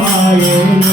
మాయేను